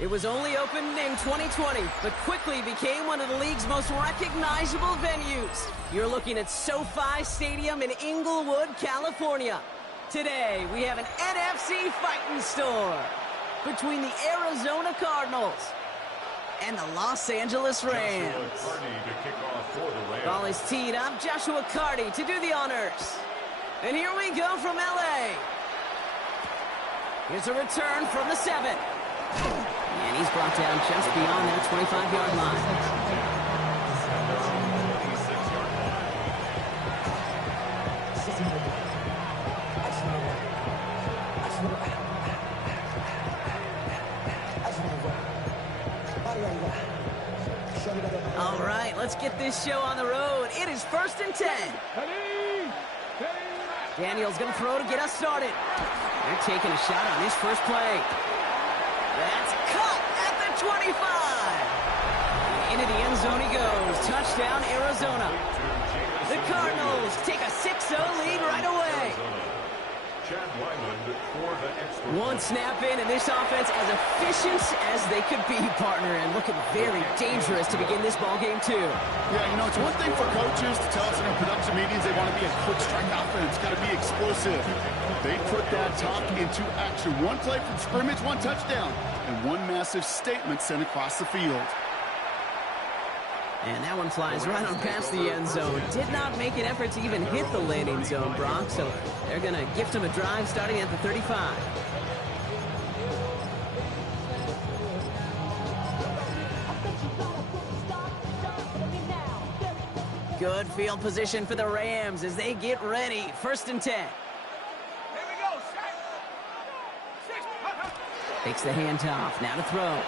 It was only opened in 2020, but quickly became one of the league's most recognizable venues. You're looking at SoFi Stadium in Inglewood, California. Today, we have an NFC fighting store between the Arizona Cardinals and the Los Angeles Rams. Ball is teed up. Joshua Carty to do the honors. And here we go from LA. Here's a return from the 7. And he's brought down just beyond that 25-yard line. All right, let's get this show on the road. It is 1st and 10. Daniels going to throw to get us started. They're taking a shot on his first play. That's cut at the 25. And into the end zone he goes. Touchdown, Arizona. The Cardinals take a 6-0 lead right away. One snap in, and this offense as efficient as they could be, partner, and looking very dangerous to begin this ball game too. Yeah, you know, it's one thing for coaches to tell us in our production meetings they want to be a quick strike offense, got to be explosive. They put that talk into action. One play from scrimmage, one touchdown, and one massive statement sent across the field. And that one flies right on past the end zone. Did not make an effort to even hit the landing zone, Brock. So they're going to gift him a drive starting at the 35. Good field position for the Rams as they get ready. 1st and 10. Takes the handoff. Now to throw.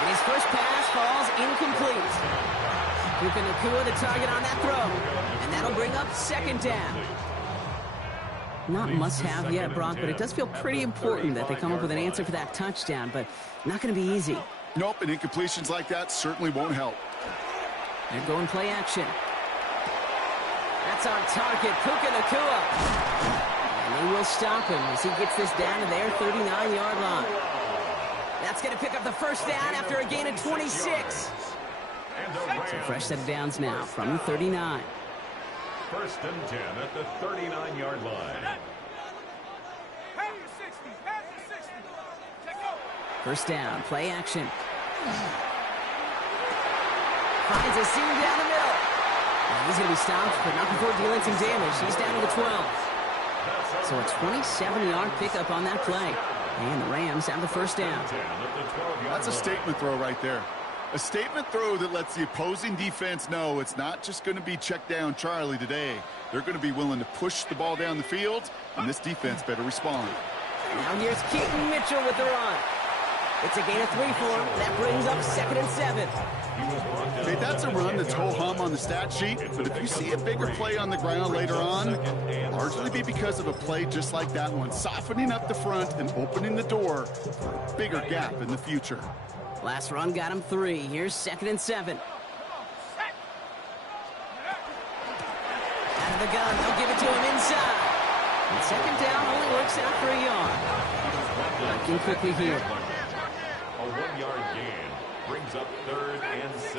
And his first pass falls incomplete. Puka Nacua the target on that throw. And that'll bring up 2nd down. Not must-have yet, Brock, but it does feel pretty important that they come up with an answer for that touchdown, but not going to be easy. Nope, and incompletions like that certainly won't help. They're going play action. That's on target, Puka Nacua. And they will stop him as he gets this down to their 39-yard line. That's going to pick up the 1st down after a gain of 26. So fresh set of downs now from the 39. 1st and 10 at the 39-yard line. 1st down, play action. Finds a seam down the middle. And he's going to be stopped, but not before dealing some damage. He's down to the 12. So a 27-yard pickup on that play. And the Rams have the 1st down. That's a statement throw right there. A statement throw that lets the opposing defense know it's not just going to be check down Charlie today. They're going to be willing to push the ball down the field, and this defense better respond. Now here's Keaton Mitchell with the run. It's a gain of 3 for him. That brings up 2nd and 7. Hey, that's a run that's ho-hum on the stat sheet, but if you see a bigger play on the ground later on, largely be because of a play just like that one, softening up the front and opening the door for a bigger gap in the future. Last run got him 3. Here's 2nd and 7. Out of the gun, they'll give it to him inside. And 2nd down only works out for a yard. Working quickly here. A 1-yard gain brings up 3rd and 6.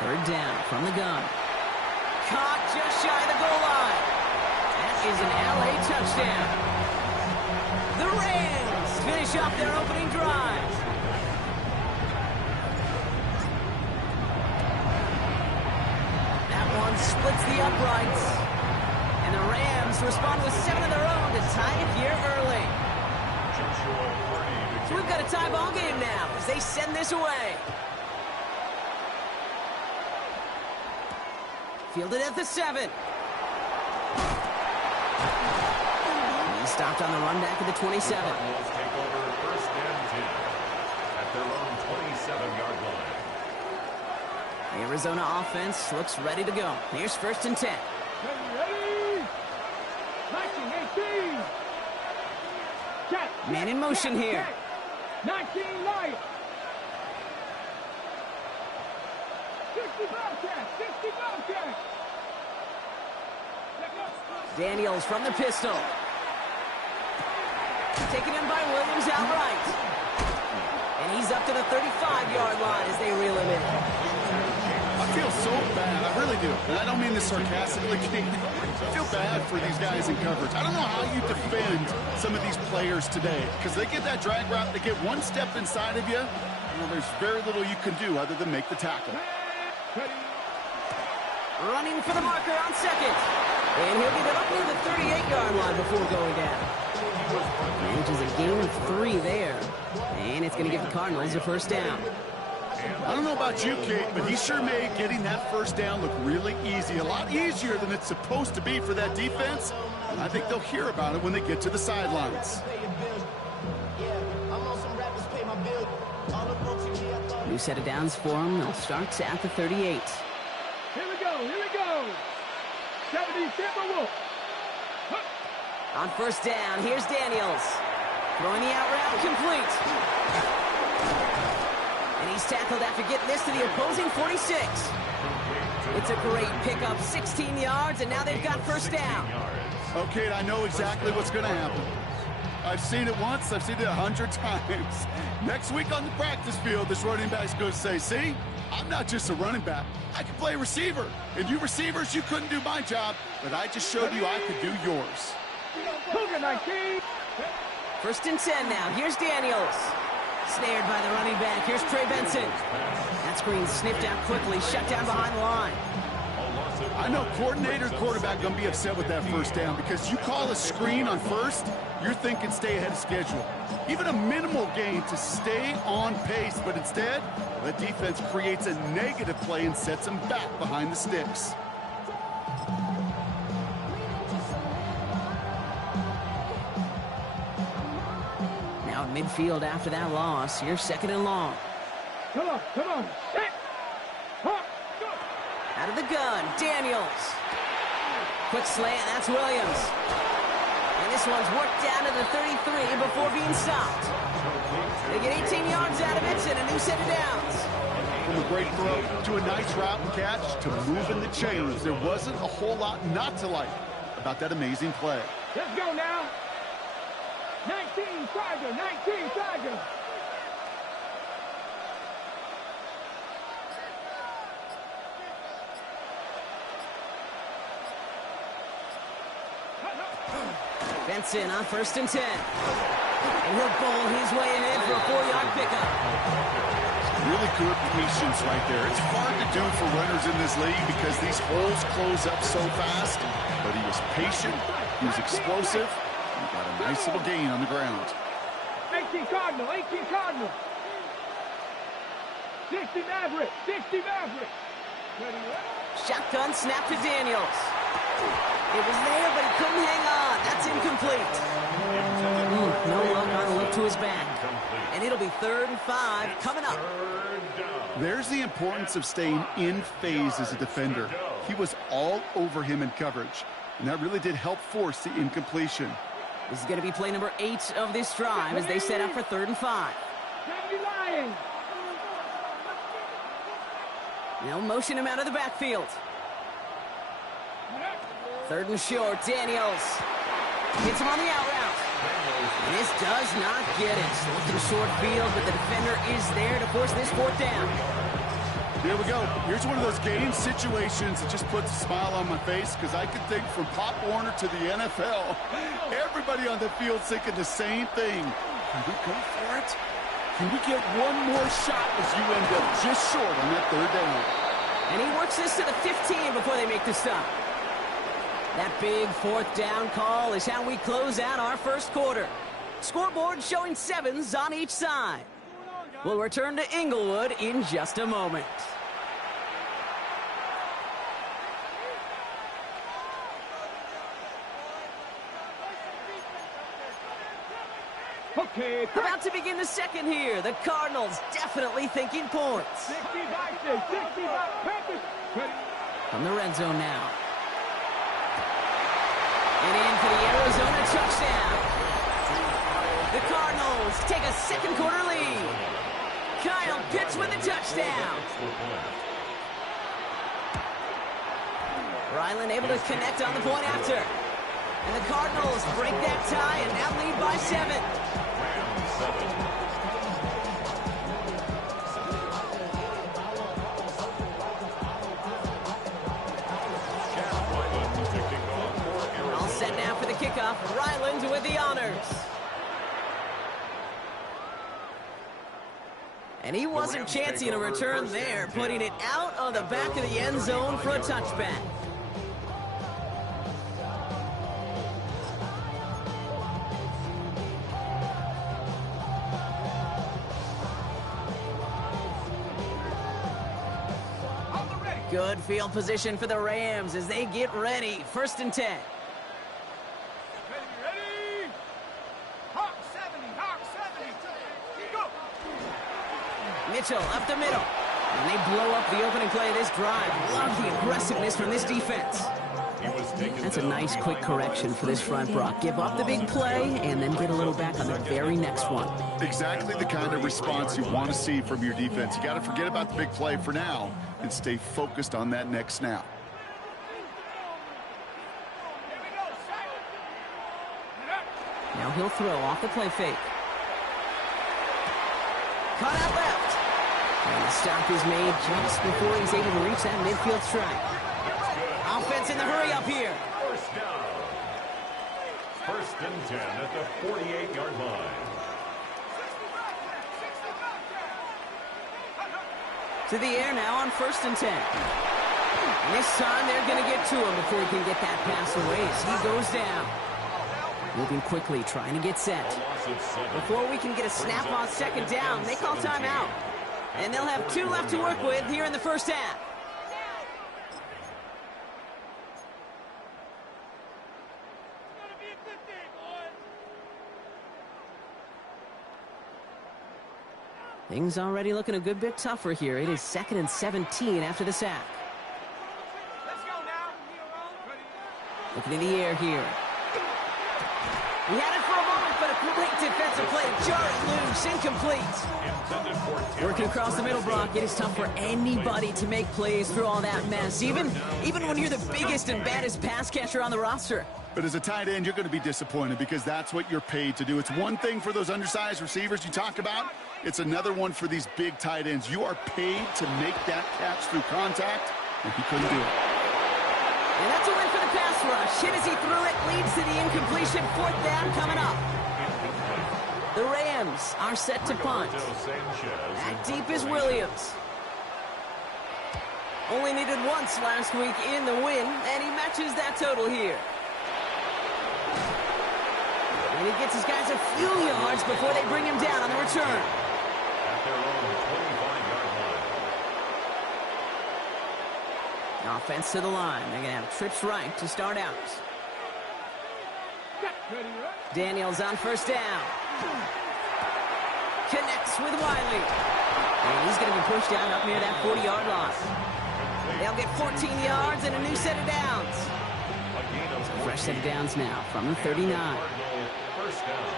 3rd down from the gun. Caught just shy of the goal line. That is an LA touchdown. The Rams finish off their opening drive. That one splits the uprights. And the Rams respond with 7 of their own to tie it here early. So we've got a tie ball game now as they send this away. Fielded at the 7. He stopped on the run back at the 27. Take over 1st and 10 at their own 27-yard line. The Arizona offense looks ready to go. Here's 1st and 10. Man in motion here. 19 light. 60 Bobcat. 60 Bobcat. Daniels from the pistol. Taken in by Williams outright. And he's up to the 35-yard line as they reel him in. I feel so bad. I really do. And I don't mean this sarcastically. I feel bad for these guys in coverage. I don't know how you defend some of these players today because they get that drag route, they get one step inside of you. Well, there's very little you can do other than make the tackle. Running for the marker on second. And he'll get it up near the 38-yard line before going down. Manages a gain of 3 there. And it's going to give the Cardinals a first down. I don't know about you, Kate, but he sure made getting that first down look really easy. A lot easier than it's supposed to be for that defense. And I think they'll hear about it when they get to the sidelines. New set of downs for him. They'll start at the 38. Here we go, here we go. 70 Timberwolves. On first down, here's Daniels. Throwing the out route complete. And he's tackled after getting this to the opposing 46. It's a great pickup, 16 yards, and now they've got first down. Okay, I know exactly what's going to happen. I've seen it once, I've seen it 100 times. Next week on the practice field, this running back's going to say, see, I'm not just a running back. I can play receiver. And you receivers, you couldn't do my job, but I just showed you I could do yours. Cougar 19. First and 10 now. Here's Daniels. Snared by the running back. Here's Trey Benson. That screen sniffed out quickly, shut down behind the line. I know coordinator and quarterback going to be upset with that first down because you call a screen on first, you're thinking stay ahead of schedule. Even a minimal gain to stay on pace, but instead, the defense creates a negative play and sets them back behind the sticks. Now at midfield after that loss. Here's second and long. Come on, come on. Set. Hop. Go. Out of the gun, Daniels. Quick slant, that's Williams. And this one's worked down to the 33 before being stopped. They get 18 yards out of it and a new set of downs. From a great throw to a nice route and catch to moving the chains, there wasn't a whole lot not to like about that amazing play. Let's go now. 19 Tiger, 19 Tiger. Benson on first and 10. And he'll bowl his way ahead for a 4-yard pickup. Really good patience right there. It's hard to do for runners in this league because these holes close up so fast. But he was patient, he was explosive, and he got a nice little gain on the ground. 18 Cardinal, 18 Cardinal. 60 Maverick, 60 Maverick. Ready, ready. Shotgun snap to Daniels. It was there, but he couldn't hang on. That's incomplete. No luck on a look to his back. And it'll be 3rd and 5 coming up. There's the importance of staying in phase as a defender. He was all over him in coverage, and that really did help force the incompletion. This is going to be play number 8 of this drive as they set up for 3rd and 5. Kennedy Lions. They'll motion him out of the backfield. 3rd and short, Daniels. Hits him on the out route. And this does not get it. Looking short field, but the defender is there to force this 4th down. Here we go. Here's one of those game situations that just puts a smile on my face because I can think from Pop Warner to the NFL. Everybody on the field thinking the same thing. Can we go for it? Can we get one more shot as you end up just short on that 3rd down? And he works this to the 15 before they make the stop. That big 4th down call is how we close out our first quarter. Scoreboard showing 7s on each side. We'll return to Inglewood in just a moment. Okay, About to begin the second here. The Cardinals definitely thinking points. 60 Vikings, 60 Panthers. Ready. From the red zone now. And in for the Arizona touchdown. The Cardinals take a second quarter lead. Kyle Pitts with a touchdown. Ryland able to connect on the point after. And the Cardinals break that tie and now lead by 7. Rams 7. All set now for the kickoff. Ryland with the honors. And he wasn't chancing a return there, putting it out on the back of the end zone for a touchback. Good field position for the Rams as they get ready. 1st and 10. Ready? Hawk 70, Hawk 70. Go. Mitchell up the middle. And they blow up the opening play of this drive. Love the aggressiveness from this defense. That's a nice quick correction for this front, Brock. Give up the big play and then get a little back on the very next one. Exactly the kind of response you want to see from your defense. You got to forget about the big play for now and stay focused on that next snap. Now he'll throw off the play fake. Cut out left. And the stop is made just before he's able to reach that midfield strike. Offense in the hurry up here. First down. 1st and 10 at the 48-yard line. To the air now on 1st and 10. And this time they're going to get to him before he can get that pass away as he goes down. Moving quickly, trying to get set. Before we can get a snap on 2nd down, they call timeout. And they'll have 2 left to work with here in the 1st half. Things already looking a good bit tougher here. It is 2nd and 17 after the sack. Let's go now. Looking in the air here. He had it for a moment, but a great defensive play. Jarred loose, incomplete. Working across the middle, Brock, it is tough for anybody to make plays through all that mess, even when you're the biggest and baddest pass catcher on the roster. But as a tight end, you're going to be disappointed because that's what you're paid to do. It's one thing for those undersized receivers you talk about. It's another one for these big tight ends. You are paid to make that catch through contact, and he couldn't do it. And that's a win for the pass rush. Hit as he threw it, leads to the incompletion. 4th down coming up. The Rams are set to punt. Back deep is Williams. Only needed once last week in the win, and he matches that total here. And he gets his guys a few yards before they bring him down on the return. At their own 25-yard line. Offense to the line. They're going to have trips right to start out. Daniels on 1st down. Connects with Wiley. And he's going to be pushed down up near that 40-yard line. They'll get 14 yards and a new set of downs. Fresh set of downs now from the 39. First down.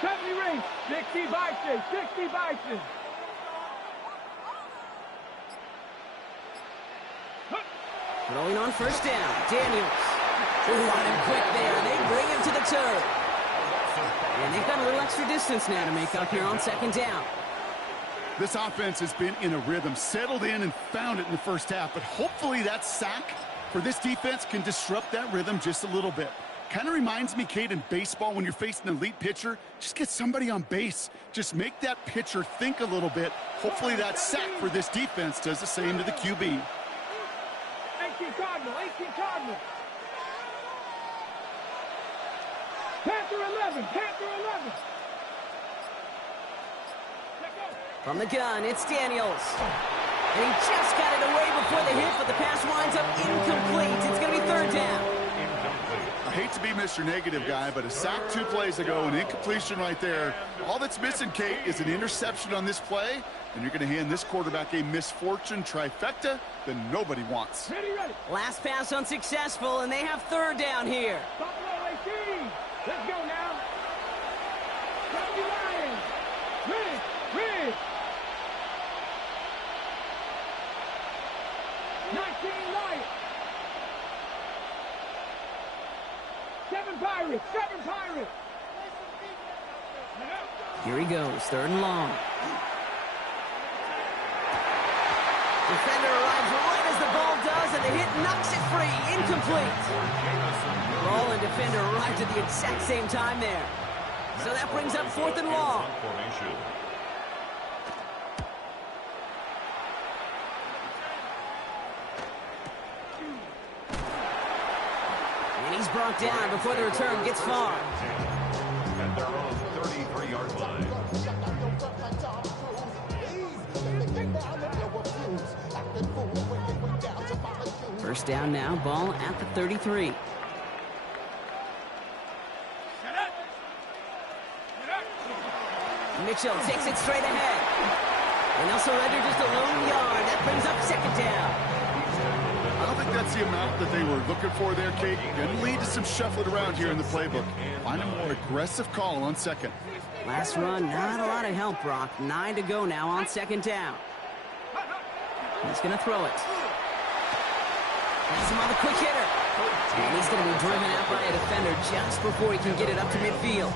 70 rings. 60 Bison. 60 Bison. Throwing on 1st down. Daniels. Running quick there. They bring him to the turf. And they've got a little extra distance now to make up here on 2nd down. This offense has been in a rhythm, settled in and found it in the 1st half. But hopefully that sack for this defense can disrupt that rhythm just a little bit. Kind of reminds me, Kate, in baseball when you're facing an elite pitcher, just get somebody on base. Just make that pitcher think a little bit. Hopefully that sack for this defense does the same to the QB. 18 Cardinal, 18 Cardinal. Panther 11, Panther 11. From the gun, it's Daniels. And he just got it away before the hit, but the pass winds up incomplete. It's going to be 3rd down. I hate to be Mr. Negative guy, but a sack 2 plays ago, an incompletion right there. All that's missing, Kate, is an interception on this play, and you're going to hand this quarterback a misfortune trifecta that nobody wants. Ready, ready. Last pass unsuccessful, and they have 3rd down here. Buffalo 18. Let's go now. 70 Lions. Ready, ready. 19 Lions. Seven Pirates. Seven Pirates. Here he goes, 3rd and long. Defender arrives right as the ball does, and the hit knocks it free. Incomplete. Ball and defender arrived at the exact same time there. So that brings up 4th and long. And he's brought down before the return gets far. At their own 33-yard line. First down now, ball at the 33. Mitchell takes it straight ahead. And they'll surrender just a lone yard. That brings up 2nd down. I don't think that's the amount that they were looking for there, Kate. Going to lead to some shuffling around here in the playbook. Find a more aggressive call on 2nd. Last run, not a lot of help, Brock. 9 to go now on 2nd down. He's going to throw it. Has him on the quick hitter. And he's going to be driven out by a defender just before he can get it up to midfield.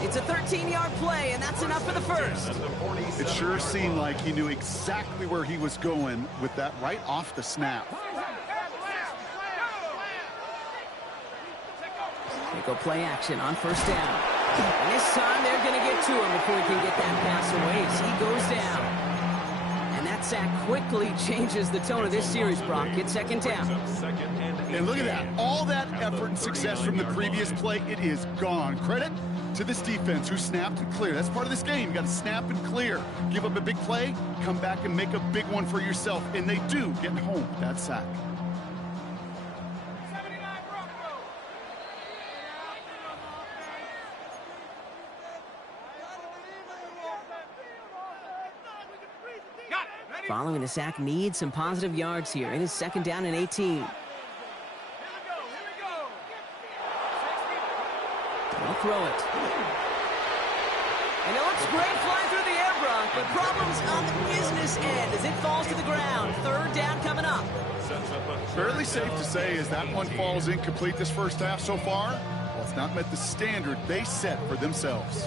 It's a 13-yard play, and that's enough for the first. It sure seemed like he knew exactly where he was going with that right off the snap. They go play action on 1st down. And this time they're going to get to him before he can get that pass away as he goes down. And that sack quickly changes the tone of this series, Brock. It's 2nd down. And look at that. All that effort and success from the previous play, it is gone. Credit to this defense who snapped and cleared. That's part of this game. You got to snap and clear. Give up a big play, come back and make a big one for yourself. And they do, getting home with that sack. Following the sack, needs some positive yards here. It is 2nd down and 18. They'll throw it. And it looks great flying through the air, Brock, but problems on the business end as it falls to the ground. 3rd down coming up. Fairly safe to say as that one falls incomplete this first half so far, well, it's not met the standard they set for themselves.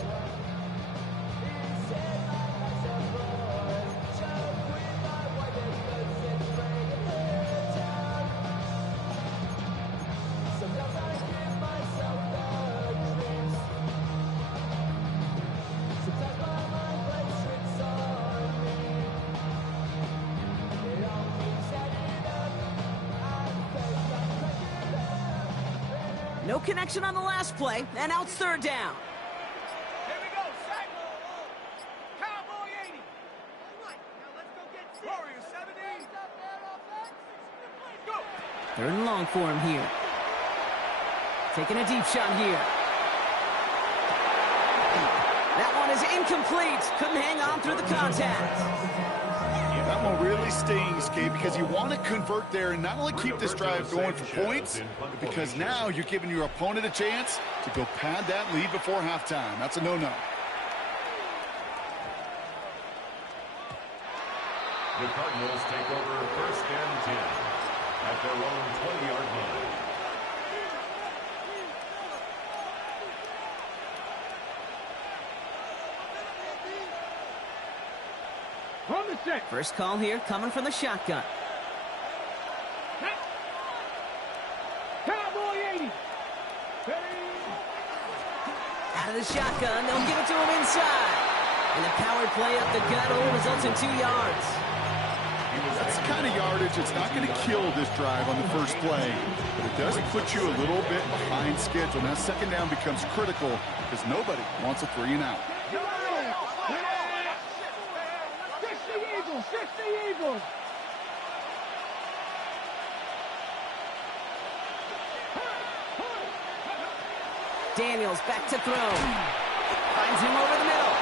No connection on the last play, and now it's 3rd down. Here we go, set. Cowboy 80. All right, now let's go get six. Warrior 70. Go. 3rd and long for him here. Taking a deep shot here. That one is incomplete. Couldn't hang on through the contact. That one really stings, Kate, because you want to convert there and not only keep this drive going for points, but because now you're giving your opponent a chance to go pad that lead before halftime. That's a no-no. The Cardinals take over 1st and 10 at their own 20-yard line. From the set. First call here coming from the shotgun. Cowboy 80. Out of the shotgun, they'll give it to him inside. And the power play up the gut only results in 2 yards. That's the kind of yardage it's not going to kill this drive on the first play, but it does put you a little bit behind schedule. Now 2nd down becomes critical because nobody wants a 3 and out. 60 Eagles. Daniels back to throw. Finds him over the middle.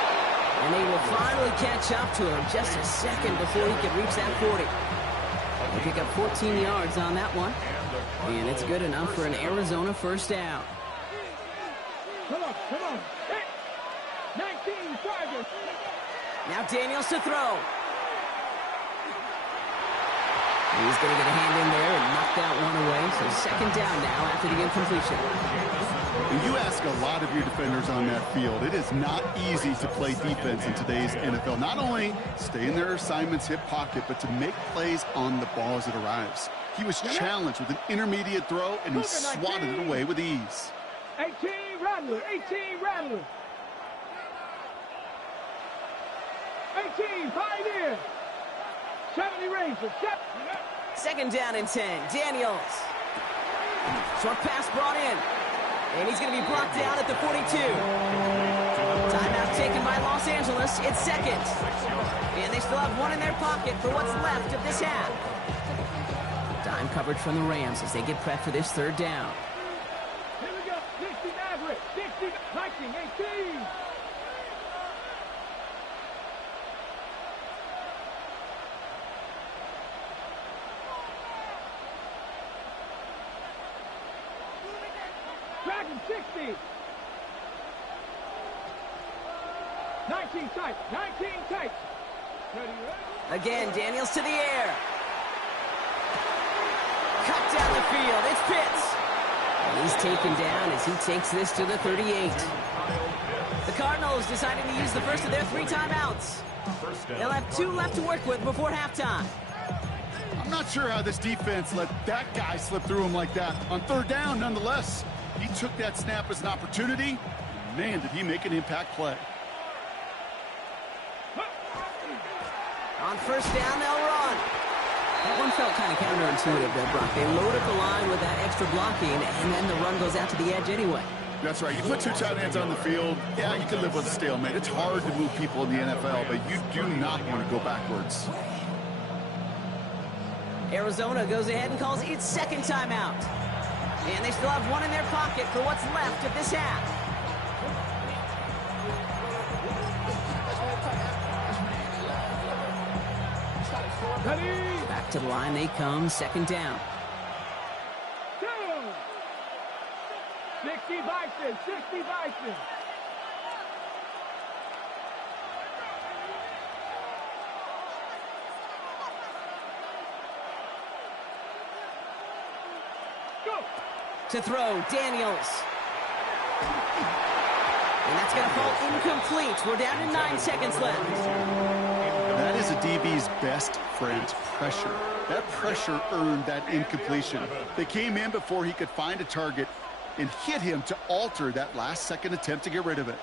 And they will finally catch up to him just a second before he can reach that 40. They pick up 14 yards on that one. And it's good enough for an Arizona first down. Come on. 19 Chargers. Now Daniels to throw. He's going to get a hand in there and knock that one anyway, so second down now after the incompletion. And you ask a lot of your defenders on that field. It is not easy to play defense in today's NFL. Not only stay in their assignments, hip pocket, but to make plays on the ball as it arrives. He was challenged with an intermediate throw, and he swatted it away with ease. 18 Rattler, 18 Rattler. 18 Pioneer. 70 Ranger. Second down and 10. Daniels. Short pass brought in. And he's going to be brought down at the 42. Timeout taken by Los Angeles. It's second. And they still have one in their pocket for what's left of this half. Dime coverage from the Rams as they get prepped for this third down. Here we go. 60 Maverick. 60 Viking. 18. Dragon 60. 19 tight. 19 tight. Ready, ready. Again, Daniels to the air. Cut down the field. It's Pitts. And he's taken down as he takes this to the 38. The Cardinals decided to use the first of their 3 timeouts. They'll have 2 left to work with before halftime. I'm not sure how this defense let that guy slip through him like that. On third down, nonetheless, he took that snap as an opportunity. Man, did he make an impact play. On first down, they'll run. That one felt kind of counterintuitive, though, Brock. They load up the line with that extra blocking, and then the run goes out to the edge anyway. That's right. You put 2 tight ends on the field, yeah, you can live with a stalemate. It's hard to move people in the NFL, but you do not want to go backwards. Arizona goes ahead and calls its second timeout. And they still have one in their pocket for what's left of this half. Ready. Back to the line they come, second down. 2. 60 Bison. 60 Bison. Go. To throw, Daniels. And that's going to fall incomplete. We're down to 9 seconds left. That is a DB's best friend, pressure. That pressure earned that incompletion. They came in before he could find a target and hit him to alter that last-second attempt to get rid of it.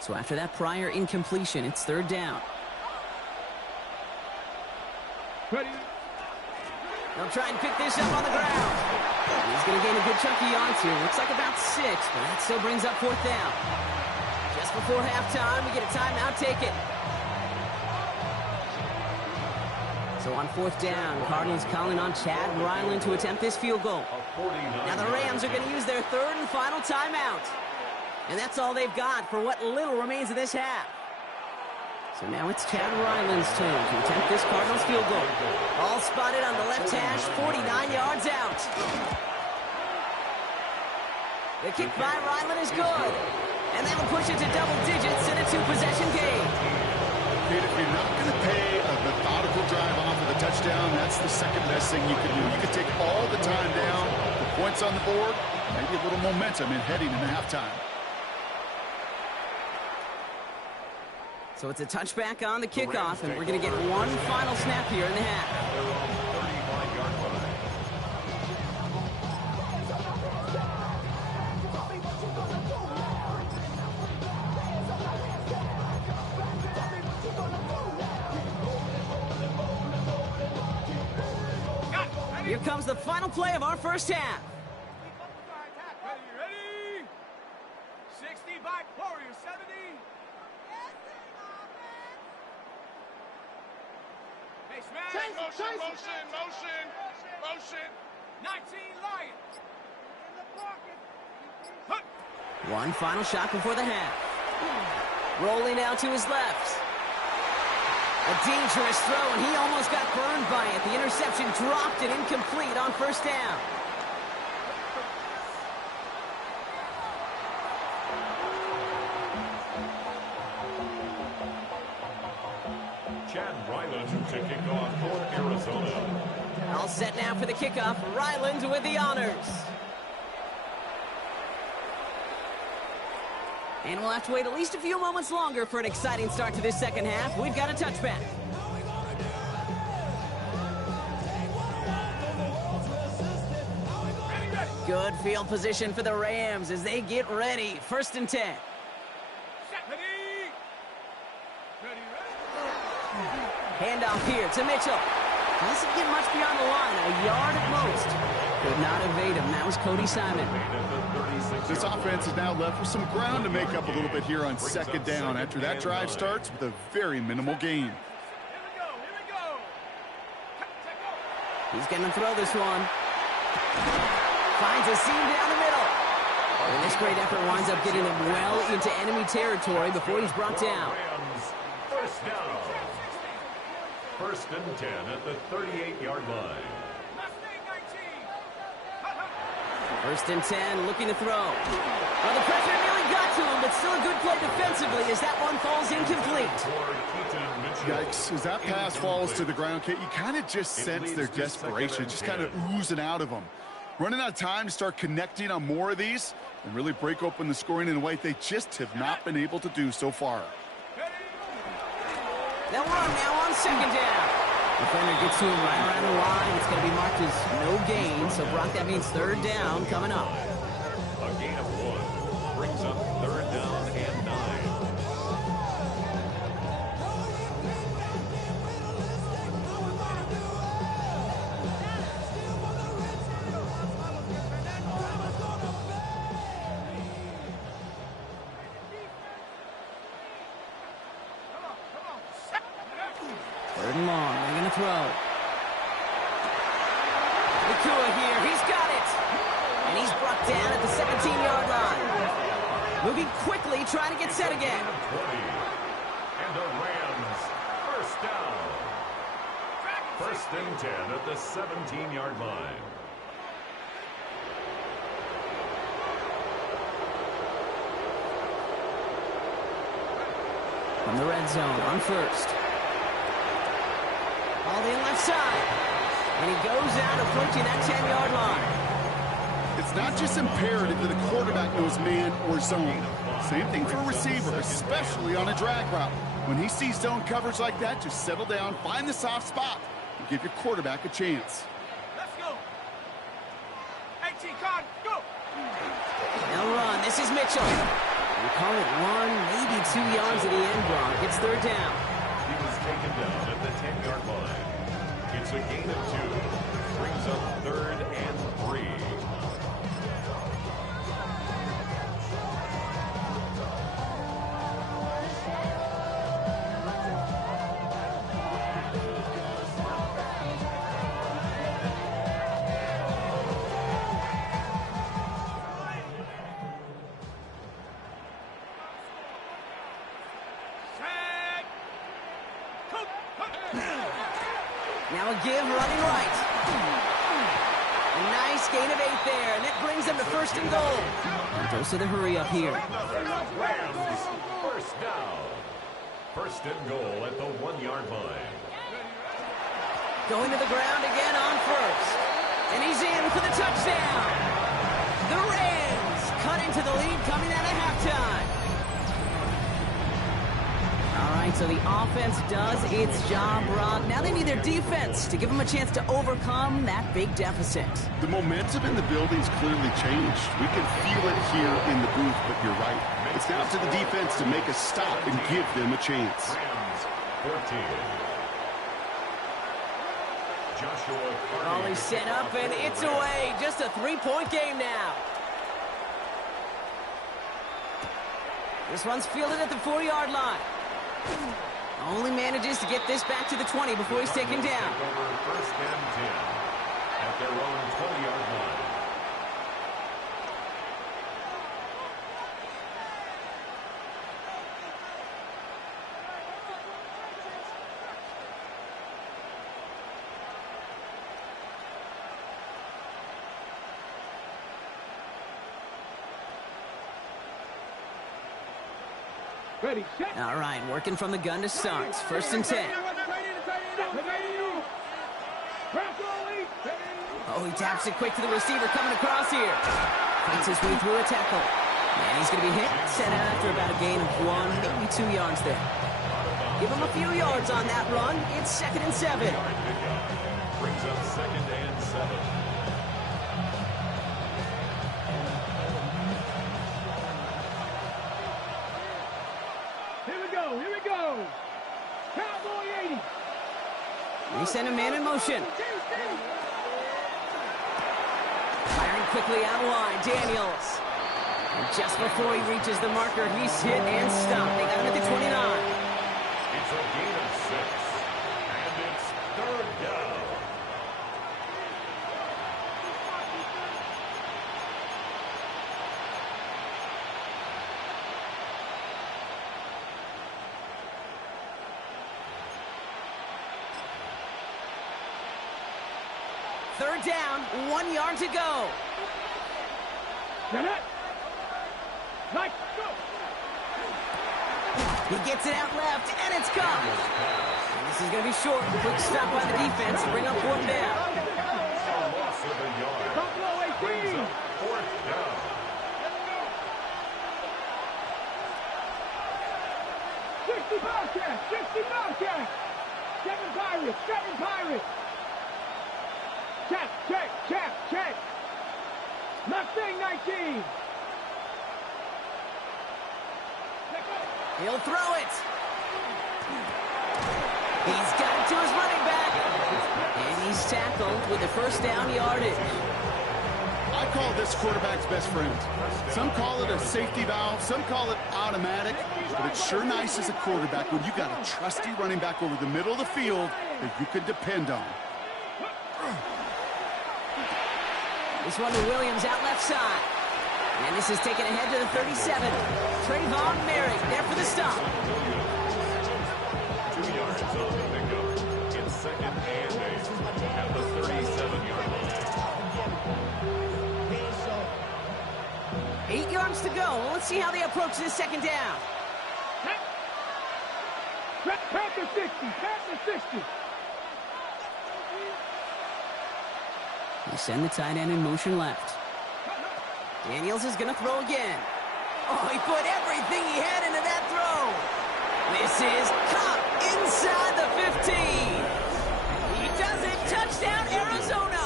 So after that prior incompletion, it's third down. Ready. They'll try and pick this up on the ground. He's going to gain a good chunk of yards here. Looks like about 6, but that still brings up fourth down. Just before halftime, we get a timeout taken. So on fourth down, Cardinals calling on Chad Ryland to attempt this field goal. Now the Rams are going to use their third and final timeout. And that's all they've got for what little remains of this half. So now it's Chad Ryland's turn to attempt this Cardinals field goal. All spotted on the left hash, 49 yards out. The kick by Ryland is good. And that'll push it to double digits in a 2-possession game. If you're not going to pay a methodical drive off of a touchdown, that's the second best thing you can do. You can take all the time down, the points on the board, maybe a little momentum in heading into halftime. So it's a touchback on the kickoff, and we're going to get one final snap here in the half. 35-yard line. Here comes the final play of our first half. Ready, ready. 60 by Warrior 70. Hey, smash. Motion. 19 Lions. In the pocket. One final shot before the half. Rolling out to his left. A dangerous throw, and he almost got burned by it. The interception dropped it incomplete on first down. Ryland to kick off for Arizona. All set now for the kickoff. Ryland with the honors. And we'll have to wait at least a few moments longer for an exciting start to this second half. We've got a touchback. Good field position for the Rams as they get ready. 1st and 10. Handoff here to Mitchell. Doesn't get much beyond the line, a yard at most. Could not evade him. That was Cody Simon. This offense is now left with some ground to make up a little bit here on 2nd down after that drive starts with a very minimal gain. He's going to throw this one. Finds a seam down the middle. And this great effort winds up getting him well into enemy territory before he's brought down. First down. 1st and 10 at the 38-yard line. 1st and 10, looking to throw. Well, the pressure nearly got to him, but still a good play defensively as that one falls incomplete. Yikes, as that pass falls to the ground, Kate, you kind of just sense their desperation, just kind of oozing out of them. Running out of time to start connecting on more of these and really break open the scoring in a way they just have not been able to do so far. They'll run now on 2nd down. Defender gets to him right around the line. It's going to be marked as no gain. So, Brock, that means 3rd down coming up. A gain of 1 brings up 3rd down and 9. Long, they're going to throw. Nakua here, he's got it. And he's brought down at the 17-yard line. Moving quickly, trying to get set again. 20. And the Rams, 1st down. 1st and 10 at the 17-yard line. From the red zone on 1st. All in left side. And he goes out approaching that 10-yard line. It's not just imperative that a quarterback knows man or zone. Same thing for a receiver, especially on a drag route. When he sees zone coverage like that, just settle down, find the soft spot, and give your quarterback a chance. Let's go. Con, go. They'll run. This is Mitchell. We call it 1, maybe 2 yards at the end, Brock. It's 3rd down. He was taken down at the 10-yard line. It's a gain of 2. Brings up 3rd and 3. Now a give running right. A nice gain of 8 there, and that brings them to 1st and goal. Dose of the hurry up here. Rams, 1st down. 1st and goal at the 1-yard line. Going to the ground again on 1st. And he's in for the touchdown. The Rams cut into the lead coming out of halftime. All right, so the offense does its job, Rob. Now they need their defense to give them a chance to overcome that big deficit. The momentum in the building's clearly changed. We can feel it here in the booth, but you're right. It's now to the defense to make a stop and give them a chance. Rams, 14. Joshua All Carney. is set up, and it's away. Just a 3-point game now. This one's fielded at the 4-yard line. Only manages to get this back to the 20 before he's taken down. Over 1st and 10 at their own 20-yard line. Ready, set. All right, working from the gun to start. 1st and 10. Oh, he taps it quick to the receiver coming across here. Fights his way through a tackle. And he's going to be hit, set out after about a gain of 1, maybe 2 yards there. Give him a few yards on that run. It's 2nd and 7. Brings up 2nd and 7. Here we go. Cowboy 80. They send a man in motion. Firing quickly out of line, Daniels. And just before he reaches the marker, he's hit and stopped. They got him at the 29. It's a gain of 6. And it's 3rd down. Third down, 1 yard to go. Right, go. He gets it out left, and it's gone. And this is going to be short. Quick stop by the defense to bring up 4th down. A loss of a yard. Buffalo 18. Brings up 4th down. Bobcats. 60 Bobcats. 7 Pirates. Check. Mustang 19. He'll throw it. He's got it to his running back. And he's tackled with the 1st down yardage. I call this quarterback's best friend. Some call it a safety valve, some call it automatic, but it's sure nice as a quarterback when you got a trusty running back over the middle of the field that you can depend on. This one to Williams out left side. And this is taken ahead to the 37. Trayvon Merrick there for the stop. 2 yards on the pickup. It's 2nd and 8 at the 37-yard line. 8 yards to go. Well, let's see how they approach this 2nd down. Panther 60. They send the tight end in motion left. Daniels is going to throw again. Oh, he put everything he had into that throw. This is caught inside the 15. He does it. Touchdown, Arizona.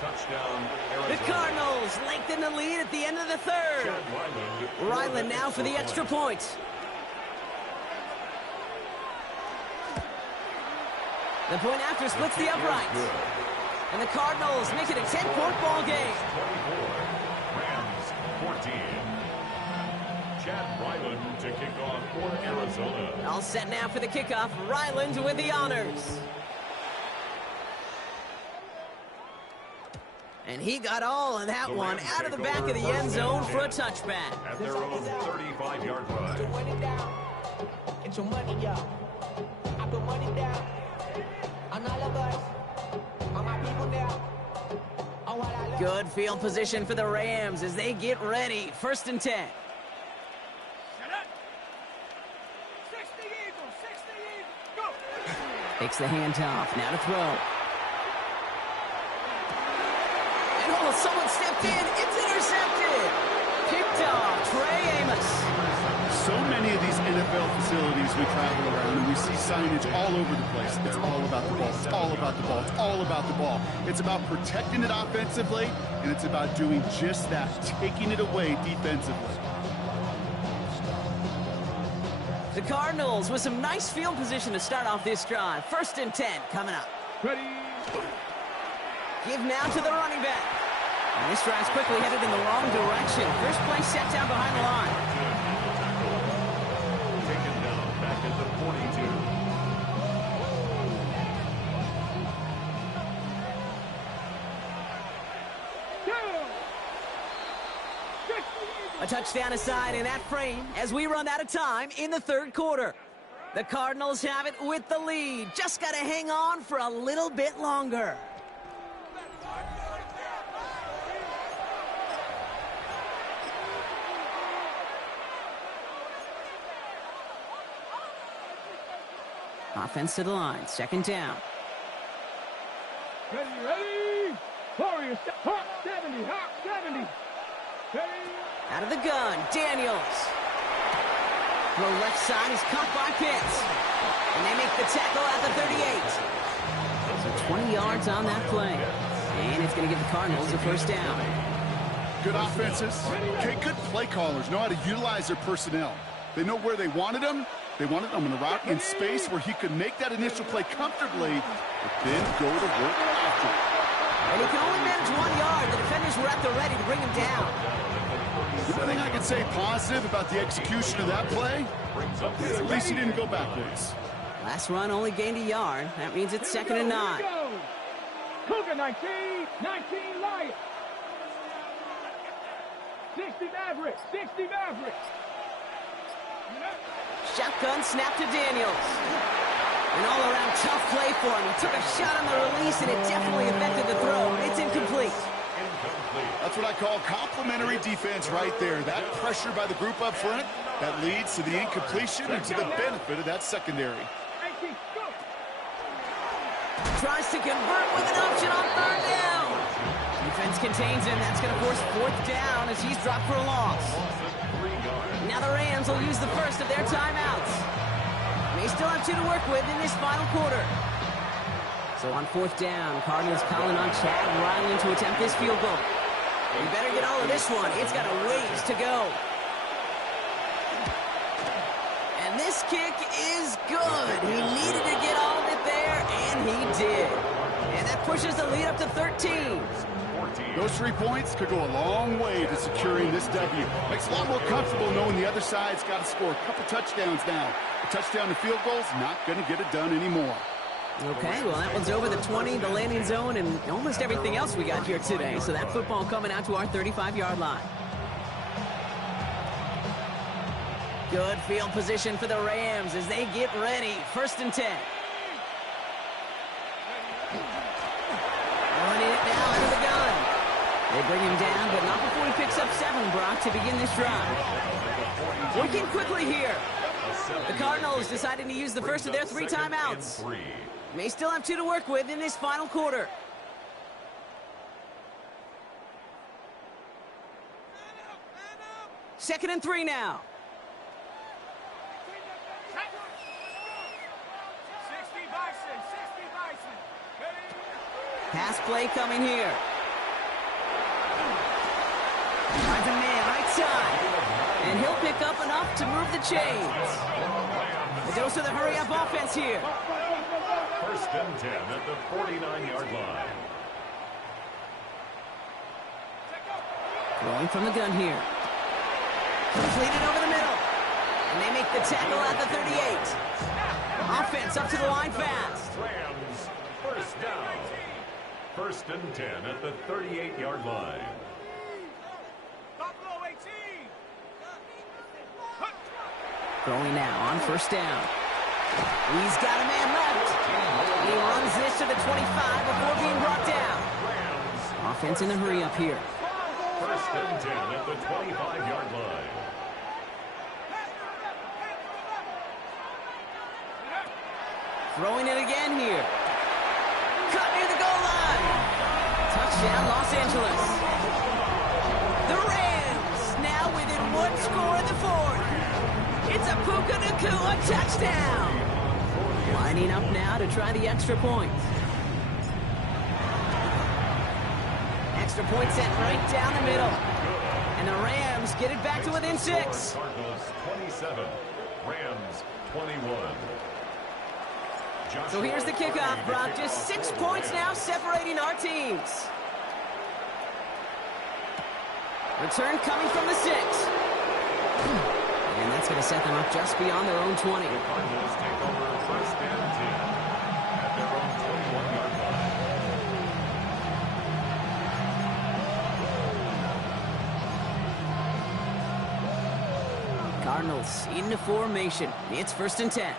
Touchdown, Arizona. The Cardinals lengthen the lead at the end of the 3rd. Ryland now for the extra point. The point after splits the uprights. And the Cardinals make it a 10-point ball game. 24. Rams 14. Chad Ryland to kick off for Arizona. All set now for the kickoff. Ryland with the honors. And he got all of that one out of the back of the end zone for a touchback. At their own 35-yard line. Get your money up. I put money down. On all of us. On my people now. On what I love. Good field position for the Rams as they get ready. 1st and 10. Shut up. 60 Eagles. Go. Takes the handoff. Now to throw. And oh, someone stepped in. It's intercepted. Picked off. Trey Amos. So many of these NFL facilities we travel around and we see signage all over the place. It's all about the ball. It's all about the ball. It's all about the ball. It's about protecting it offensively, and it's about doing just that, taking it away defensively. The Cardinals with some nice field position to start off this drive. 1st and 10 coming up. Ready. Give now to the running back. And this drive's quickly headed in the wrong direction. First play set down behind the line. Taken down back at the 42. A touchdown aside in that frame as we run out of time in the 3rd quarter. The Cardinals have it with the lead. Just got to hang on for a little bit longer. Offense to the line. 2nd down. Ready. Warriors, Hawk 70, Hawk 70. Out of the gun, Daniels. The left side is caught by Pitts. And they make the tackle at the 38. So 20 yards on that play. And it's going to give the Cardinals a first down. Good offenses. Okay, good play callers know how to utilize their personnel. They know where they wanted them. They wanted them in a route in space where he could make that initial play comfortably, but then go to work after it. And he can only manage 1 yard. The defenders were at the ready to bring him down. The only thing I can say positive about the execution of that play is at least he didn't go backwards. Last run only gained a yard. That means it's 2nd and 9. Cougar 19, 19 Lions. 60 Mavericks, 60 Mavericks. Shotgun snap to Daniels. An all-around tough play for him. He took a shot on the release, and it definitely affected the throw. It's incomplete. That's what I call complimentary defense right there. That pressure by the group up front, that leads to the incompletion and to the benefit of that secondary. Tries to convert with an option on 3rd down. Defense contains him. That's going to force 4th down as he's dropped for a loss. Now the Rams will use the first of their timeouts. They still have 2 to work with in this final quarter. So on 4th down, Cardinals calling on Chad Ryland to attempt this field goal. You better get all of this one. It's got a ways to go. And this kick is good. He needed to get all of it there, and he did. And that pushes the lead up to 13. Those 3 points could go a long way to securing this W. Makes it a lot more comfortable knowing the other side's got to score a couple touchdowns now. A touchdown to field goal's not going to get it done anymore. Okay, well, that one's over the 20, the landing zone, and almost everything else we got here today. So that football coming out to our 35-yard line. Good field position for the Rams as they get ready. 1st and 10. Running it now out of the gun. They bring him down, but not before he picks up 7, Brock, to begin this drive. Working quickly here. The Cardinals deciding to use the first of their 3 timeouts. May still have 2 to work with in this final quarter. Second and 3 now. 60 Bison, 60 Bison. Pass play coming here. Finds a man right side. And he'll pick up enough to move the chains. A dose of the hurry-up offense here. 1st and 10 at the 49-yard line. Throwing from the gun here. Completed over the middle. And they make the tackle at the 38. Offense up to the line fast. Rams, 1st down. 1st and 10 at the 38-yard line. Buffalo 18. Throwing now on 1st down. He's got a man left. He runs this to the 25 before being brought down. Offense in the hurry up here. 1st and 10 at the 25-yard line. Throwing it again here. Cut near the goal line. Touchdown, Los Angeles. The Rams now within 1 score in the 4th. It's a Puka Nacua touchdown. Lining up now to try the extra point. Extra point sent right down the middle. And the Rams get it back to within 6. Cardinals 27, Rams 21. So here's the kickoff, Brock. Just 6 points now separating our teams. Return coming from the 6. And that's going to set them up just beyond their own 20. The Cardinals take over 1st and 10 at their own 21-yard line. Cardinals into formation. It's 1st and 10.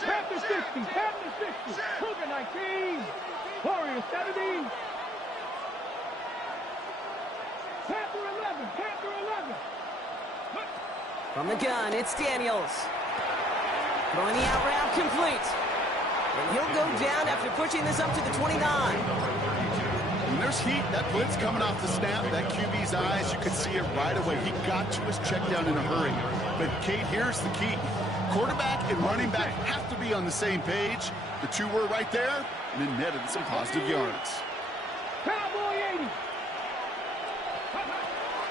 Panther 60, Panther 60, Cougar 19, Warriors 70. Panther 11, Panther 11. From the gun, it's Daniels. Throwing the out route complete. And he'll go down after pushing this up to the 29. there's heat, that blitz coming off the snap, that QB's eyes, you could see it right away. He got to his check down in a hurry. But, Kate, here's the key. Quarterback and running back have to be on the same page. The two were right there, and it netted some positive yards. Cowboy 80.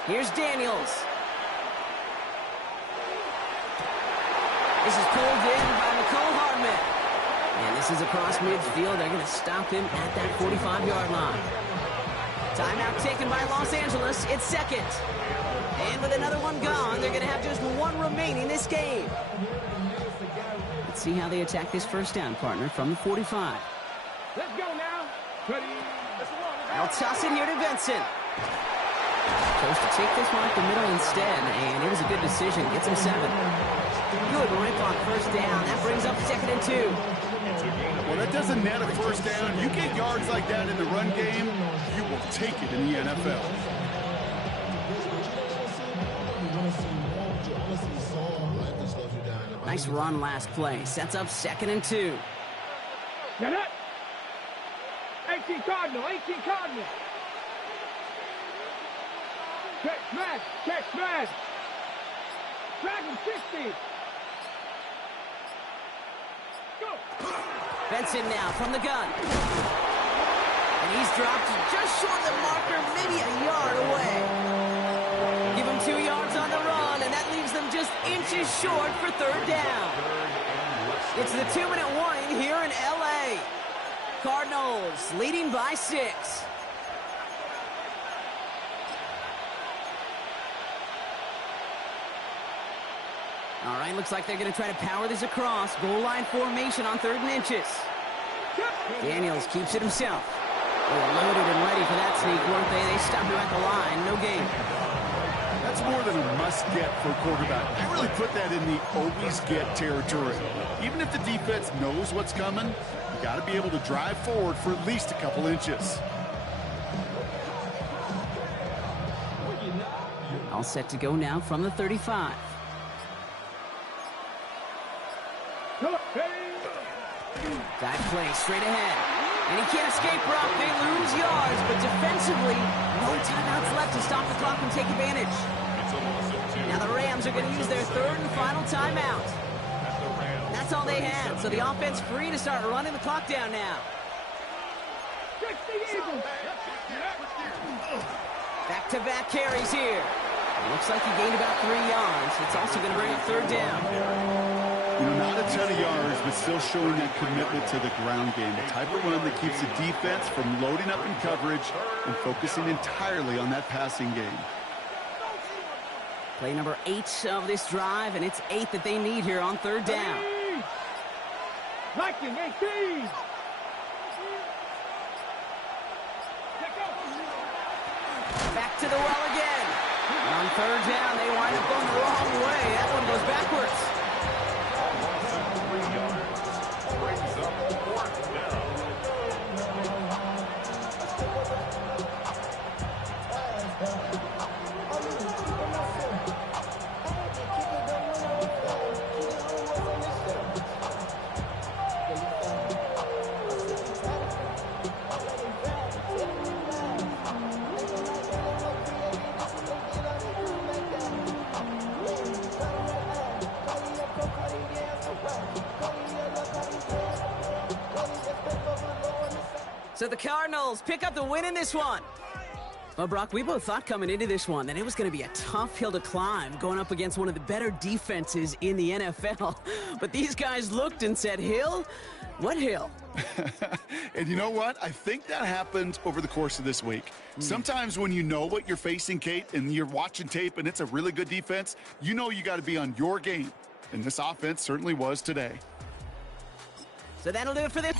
Here's Daniels. This is pulled in by Nicole Hardman. And this is across midfield. They're going to stop him at that 45-yard line. Timeout taken by Los Angeles. It's second. And with another one gone, they're going to have just one remaining this game. Let's see how they attack this first down, partner, from the 45. Let's go now. Ready? They'll toss it here to Benson. Chose to take this one up the middle instead, and it was a good decision. Gets him 7. Good rip on first down. That brings up 2nd and 2. Well, that doesn't net a first down. You get yards like that in the run game, you will take it in the NFL. Nice run last play. Sets up 2nd and 2. Get it. 18 Cardinal. 18 Cardinal. Check smash. Check smash. Drag him 60. Go. Benson now from the gun. And he's dropped just short of the marker, maybe a yard away. Give him 2 yards on the run, and that leaves them just inches short for 3rd down. It's the 2-minute warning here in L.A. Cardinals leading by 6. All right, looks like they're going to try to power this across. Goal line formation on 3rd and inches. Daniels keeps it himself. They were loaded and ready for that sneak, weren't they? They stopped him at the line. No gain. That's more than a must-get for a quarterback. I really put that in the always-get territory. Even if the defense knows what's coming, you got to be able to drive forward for at least a couple inches. All set to go now from the 35. Dive play straight ahead. And he can't escape Brock. They lose yards, but defensively, no timeouts left to stop the clock and take advantage. Now the Rams are going to use their 3rd and final timeout. That's all they had, so the offense free to start running the clock down now. Back-to-back carries here. Looks like he gained about 3 yards. It's also going to bring up 3rd down. You know, not a ton of yards, but still showing that commitment to the ground game. The type of run that keeps the defense from loading up in coverage and focusing entirely on that passing game. Play number 8 of this drive, and it's 8 that they need here on 3rd down. Viking 18. Back to the well again. And on 3rd down, they wind up going the wrong way. That one goes backwards. So the Cardinals pick up the win in this one. Well, Brock, we both thought coming into this one that it was going to be a tough hill to climb going up against one of the better defenses in the NFL. But these guys looked and said, Hill? What hill? And you know what? I think that happened over the course of this week. Sometimes when you know what you're facing, Kate, and you're watching tape and it's a really good defense, you know you got to be on your game. And this offense certainly was today. So that'll do it for this.